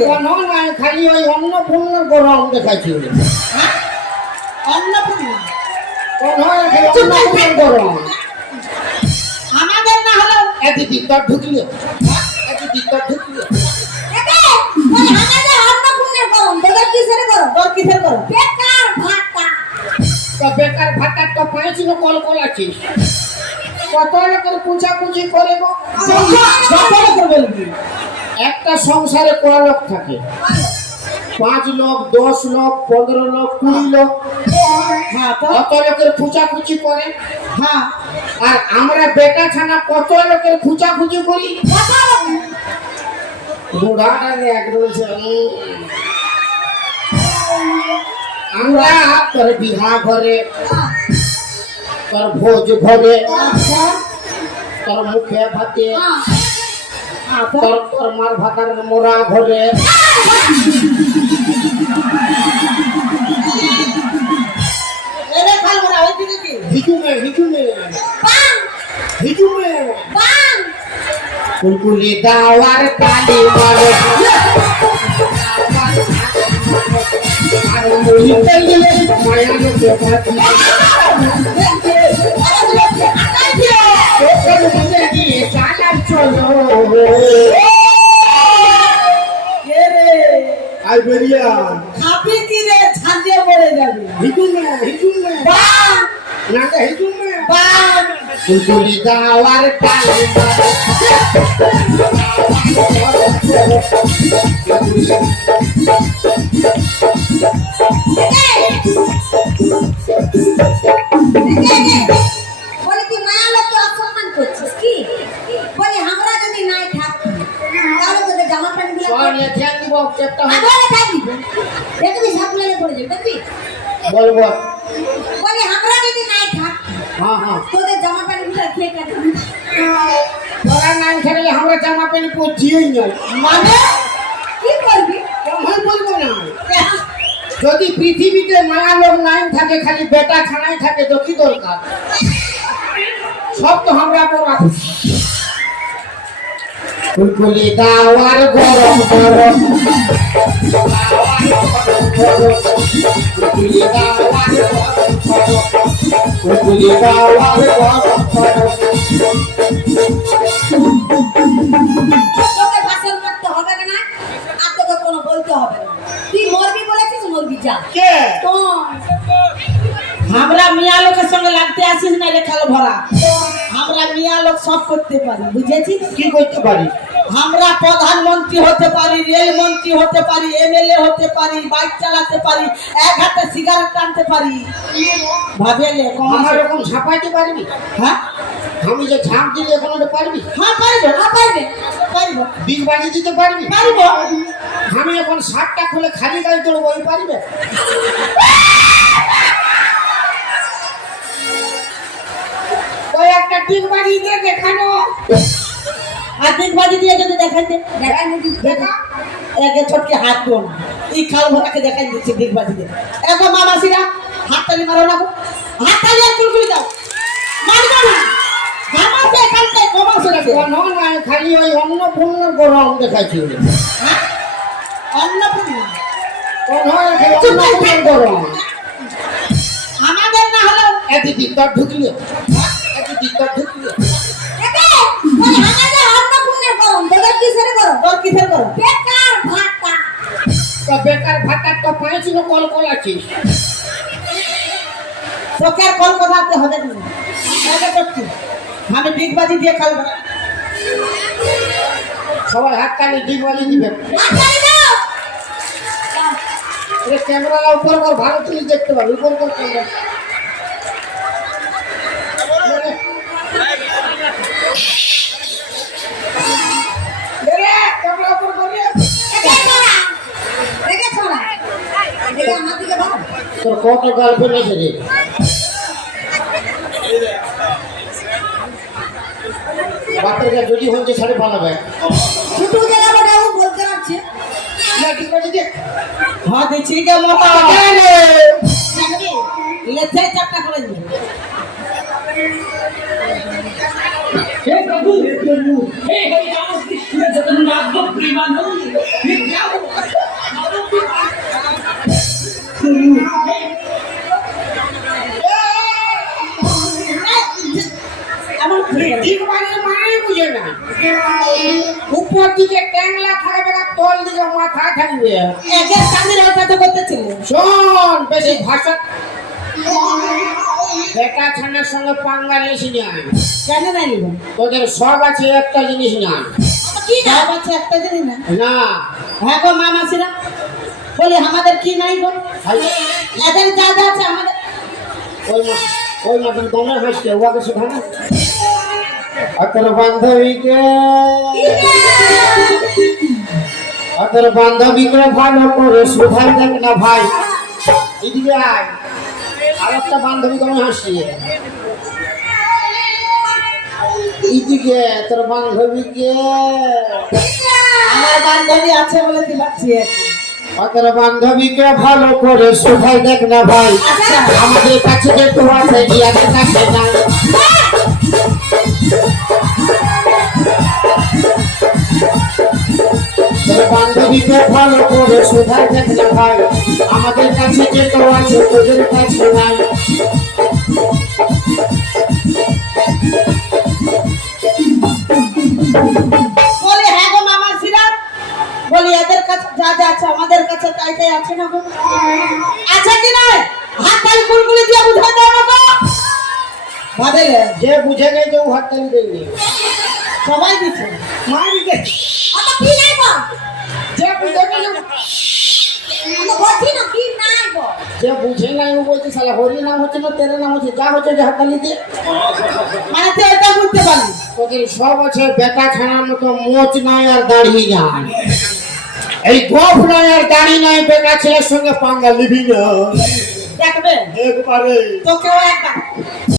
আছে কোনো নাই, খালি ওই অন্নপূর্ণ গরম দেখাচ্ছি। অন্নপূর্ণা কোনো খালি অন্নপূর্ণ গরম। আমাদের না হলো এটি ভিতর ঢুকলো, এটি ভিতর ঢুকলো। আমাদের অন্নপূর্ণের গরম, তোদের কিসের গরম? তোর কিসের গরম? বেকার ভাতা। তো বেকার ভাতার তো পাঁচি কল কল আছিস, কত লোকের পূজাপুজি করে গো। বলবি একটা সংসারে কয় লোক থাকে? 5 লোক, 10 লোক, 15 লোক, 20 লোক। হ্যাঁ তো কত লোকের খুচাখুচি করে। হ্যাঁ আর আমরা বেটা ছানা কত লোকের খুচাখুচি করি। বুড়াটাকে একদম আমরা তোর বিবাহ ঘরে, তোর ভোজ ঘরে, তোর মুখে ভাতে, তোর মার ভাতার মোরা ঘরে, এরে খালবো না ওই দিকে কি হিজুমে হিজুমে হিজুমে কুলকুলি দাওয়ার কালি মারে আর মুড়ি তেলে মায়া লোকে ভাতি ওর মধ্যে দিয়ে চালার চলো কে রে আই বেরিয়া খাবি কি রে ঝাঁঝে মরে যাবে হিজুমে হিজুমে বান না হিজুমে বান কুলকুলি দাওয়ার কালি মারে বলে তুই মায়া লোককে অসম্মান করছিস কি? বলে আমরা যদি নাই থাকি তাহলে তোদের জামা প্যান্ট গুলো সব লেখা দিব চেষ্টা হবে আবার থাকবি দেখবি সাবলে পড়ে যাবে দেখবি। বলবো বলে আমরা যদি নাই থাকি হ্যাঁ হ্যাঁ তোদের জামা প্যান্ট গুলো কে কাটবে? তোরা নাম ছাড়লে আমরা জামা প্যান্ট পরছিই না মানে কি করবি? আমি বলবো না যদি পৃথিবীতে মায়া লোক নাই থাকে খালি বেটা খানাই থাকে তো কি দরকার সব তো আমরা পড়া কুলকুলি দাওয়ার গরম গরম কুলকুলি দাওয়ার গরম গরম কুলকুলি দাওয়ার গরম গরম তোকে ভাষণ করতে হবে না আর তোকে কোনো বলতে হবে না। তুই মরবি বলেছিস মরবি যা। কে তো আমরা মিয়া লোকের সঙ্গে লাগতে আসিস না রে খালো ভরা আমরা মিয়া লোক সব করতে পারি বুঝেছিস কি করতে পারি আমরা প্রধানমন্ত্রী হতে পারি রেল মন্ত্রী হতে পারি এমএলএ হতে পারি বাইক চালাতে পারি এক হাতে সিগারেট টানতে পারি ভাবেলে আমার এরকম ঝাঁপাইতে পারবি হ্যাঁ আমি যে ঝাঁপ দিলে এখন ওটা পারবি হ্যাঁ পারবো হ্যাঁ পারবে। পারবো বিগ বাজি দিতে পারবি পারবো আমি এখন শার্টটা খুলে খালি গায়ে চড়বো ওই পারবে ওই একটা বিগ বাজি দিয়ে দেখানো আর দিনবাজি দিয়ে যদি দেখাইতে দেখাই দিদি দেখা একে ছোটকে হাত দো না এই খাল ভরাকে দেখাই দিচ্ছি দিনবাজি দিয়ে এগো মামাসিরা হাততালি মারো না গো। হাততালি আর কুলকুলি দাও মারবো না জামাতে এখান থেকে কমাসে রাখে কোনো নাই, খালি ওই অন্নপূর্ণ গরম দেখাচ্ছি হ্যাঁ অন্নপূর্ণা কোনো খালি অন্নপূর্ণ গরম আমাদের না হলো এটি ভিতর ঢুকলো, এটি ভিতর ঢুকলো। বলে আমাদের অন্নপূর্ণের গরম, তোদের কিসের গরম? তোর কিসের গরম? বেকার ভাতা। তো বেকার ভাতার তো পাঁচি কল কল আছিস, তোকে আর কল কথাতে হবে না এটা করছি আমি দিগবাজি দিয়ে খালবো না সবাই হাত কানে ডিগবাজি দিবে। হাততালি দাও। ক্যামেরা উপর কর, ভালো তুলি দেখতে পাবি, উপর কর ক্যামেরা। ক্যামেরা উপর কর রে। একে ছড়া। একে ছড়া। একে আমার দিকে ভাগ। তোর কত গার্লফ্রেন্ড আছে রে? বাপের কাছে যদি হচ্ছে ছাড়ে পালাবে। ছোট জায়গা বড় ও বলতে রাখছে। হ্যাঁ দেখছি কে মোটা জানবি? লেথে চাপটা করে দিবে हे प्रभु हे हरिदास कृष्ण जगन्नाथ प्रेमानंद हे क्या উপর দিকে ট্যাংলা থাকবে আর তল দিকে মাথা থাকবে। একের কানের ওটা তো করতেছিল। শোন, বেশি ভাষা বেটা ছানার সঙ্গে পাঙ্গা নিয়েছি না। কেন না নিব? তোদের সব আছে, একটা জিনিস না। কি গাব আছে একটা জিনিস না? না হ্যাঁ গো মা মাসিরা, বলি আমাদের কি নাই গো? এদের যা যা আছে আমাদের। ওই মতন তোমরা হাসতে ওকে শেখানো। তোর বান্ধবীকে ভালো করে শুধাই দেখ না ভাই। এদিকে আয়, আর একটা বান্ধবী কেমন হাসছি। এদিকে তোর বান্ধবীকে, আমার বান্ধবী আছে বলে দিলাচ্ছি আর কি। তোর বান্ধবীকে ভালো করে শুধাই দেখ না ভাই। আচ্ছা। আমাদের কাছে যেহেতু আছে, ইয়াদের কাছে নাই। তোর বান্ধবীকে ভালো করে শুধাই দেখ না ভাই। আমাদের কাছে যেহেতু আছে, তোদের কাছে নাই। বলি হ্যাঁ গো মা মাসিরা, বলি এদের কাছে যা যা আছে আমাদের কাছে তাই তাই আছে না গো? আছে কি নয়? হাত তালি কুলকুলি দিয়ে বুঝাই দাও না গো। ভাবে যে বুঝে নেই যে ও হাততালি দেয়নি। সবাই দিচ্ছে। মারি দে। অত কি নাই গো? যে বুঝে নেই ও- অত বলছি না কি নাই গো? যে বুঝে নাই ও বলছে শালা হরি নাম হচ্ছে না তেরে নাম হচ্ছে, যা হচ্ছে যে হাততালি দিয়ে। মানে তুই এটা বুঝতে পারলি? তোদের সব আছে, বেটা ছানার মতো মোচ নাই আর দাড়ি নাই। এই গোফ নাই আর দাড়ি নাই, বেটা ছেলের সঙ্গে পাঙ্গা লিবি না দেখবে একবারে। তোকেও একবার